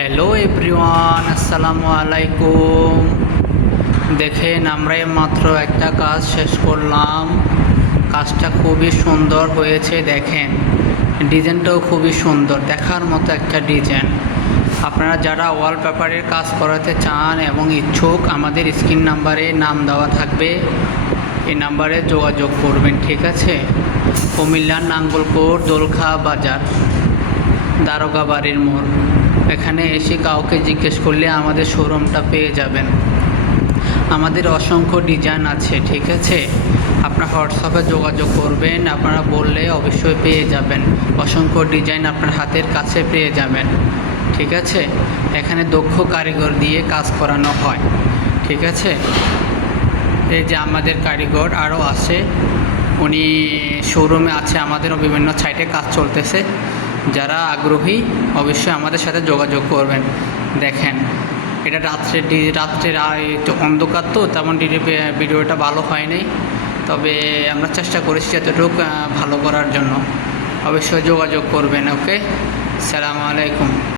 Hello everyone, আসসালামু আলাইকুম। দেখেন, আমরা মাত্র একটা কাজ শেষ করলাম। কাজটা খুবই সুন্দর হয়েছে। দেখেন, ডিজাইনটাও খুবই সুন্দর, দেখার মতো একটা ডিজাইন। আপনারা যারা ওয়ালপেপারের কাজ করাতে চান এবং ইচ্ছুক, আমাদের স্ক্রিন নাম্বারে নাম দেওয়া থাকবে, এই নাম্বারে যোগাযোগ করবেন। ঠিক আছে? কুমিল্লার নাঙ্গলকোট দোলখা বাজার, দারোগা বাড়ির মোড়। এখানে এসে কাউকে জিজ্ঞেস করলে আমাদের শোরুমটা পেয়ে যাবেন। আমাদের অসংখ্য ডিজাইন আছে। ঠিক আছে? আপনার হোয়াটসঅ্যাপে যোগাযোগ করবেন, আপনারা বললে অবশ্যই পেয়ে যাবেন। অসংখ্য ডিজাইন আপনার হাতের কাছে পেয়ে যাবেন। ঠিক আছে? এখানে দক্ষ কারিগর দিয়ে কাজ করানো হয়। ঠিক আছে? এই যে আমাদের কারিগর আরও আছে, উনি শোরুমে আছে, আমাদেরও বিভিন্ন সাইটে কাজ চলতেছে। যারা আগ্রহী অবশ্যই আমাদের সাথে যোগাযোগ করবেন। দেখেন, এটা রাত্রের একটু অন্ধকার, তো তেমন ভিডিওটা ভালো হয় নাই, তবে আমরা চেষ্টা করেছি যতটুকু ভালো করার জন্য। অবশ্যই যোগাযোগ করবেন। ওকে, আসসালামু আলাইকুম।